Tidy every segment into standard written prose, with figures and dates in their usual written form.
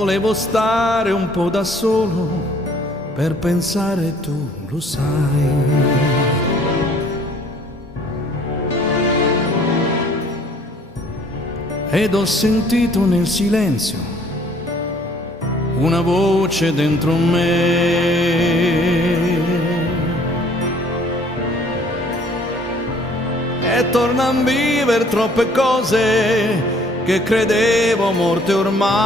Volevo stare un po' da solo per pensare, tu lo sai. Ed ho sentito nel silenzio una voce dentro me. E torna a vivere troppe cose che credevo morte ormai.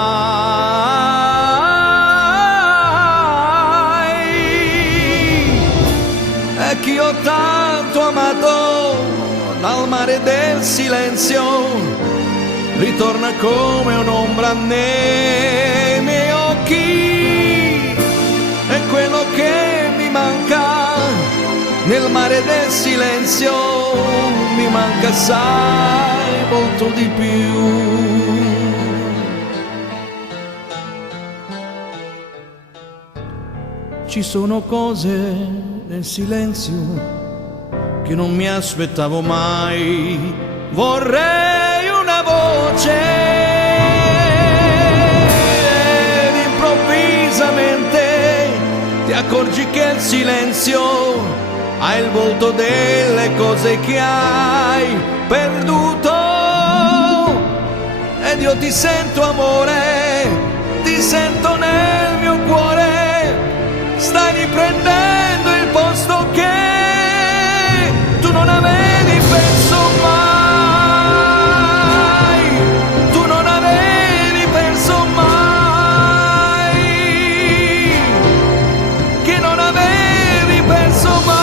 E chi ho tanto amato dal mare del silenzio ritorna come un'ombra nei miei occhi. E quello che mi manca nel mare del silenzio mi manca assai, molto di più. Ci sono cose nel silenzio che non mi aspettavo mai. Vorrei una voce ed improvvisamente ti accorgi che il silenzio ha il volto delle cose che hai perduto. Ed io ti sento amore, ti sento nel mio cuore. Stai riprendendo il posto che tu non avevi perso mai. Tu non avevi perso mai. Che non avevi perso mai.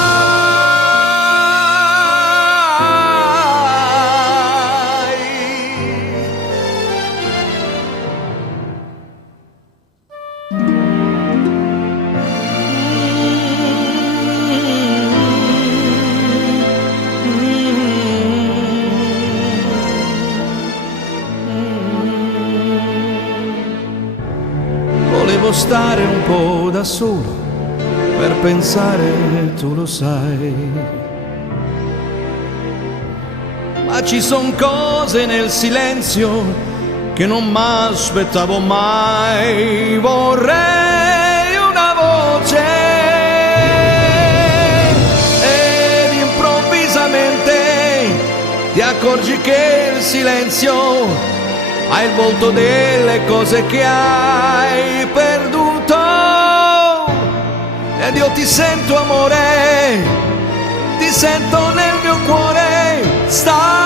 Volevo stare un po' da solo per pensare, tu lo sai. Ma ci son cose nel silenzio che non m'aspettavo mai. Vorrei una voce ed improvvisamente ti accorgi che il silenzio ha il volto delle cose che hai perduto. Ed io ti sento amore, ti sento nel mio cuore. Stai